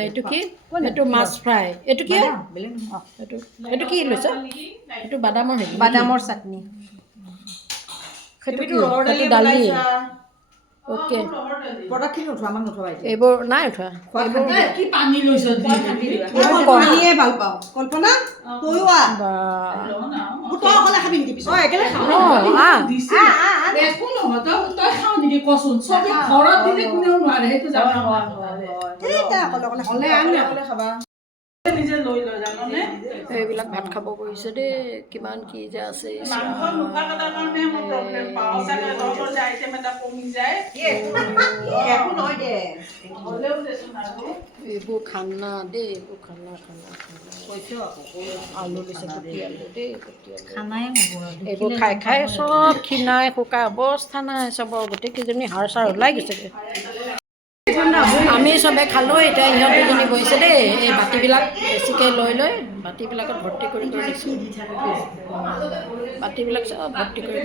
এইটো কি এইটো মাছ ফ্ৰাই এইটো কি এইটো কি লৈছ এইটো বাদামৰ হেৰি বাদামৰ চাটনি সেইটো কি সেইটো দালি অ'কে এইবোৰ নাই উঠোৱা ভাল পাওঁ কল্পনা এইবিলাক ভাত খাব পৰিছে দেই কিমান কি যে আছে এইবোৰ খানা দেই এইবোৰ খানা আলু লৈছে পুতি আলু দেই পুতি আলু এইবোৰ খাই খাই চব ক্ষীণাই শুকাই অৱস্থা নাই চবৰ গোটেইকেইজনী হাড় চাৰ ওলাই গৈছেগৈ আমি চবে খালোঁ এতিয়া ইহঁত দুজনী বহিছে দেই এই বাতিবিলাক বেছিকৈ লৈ বাতিবিলাকত ভৰ্তি কৰি দিছোঁ বাতিবিলাক চব ভৰ্তি কৰি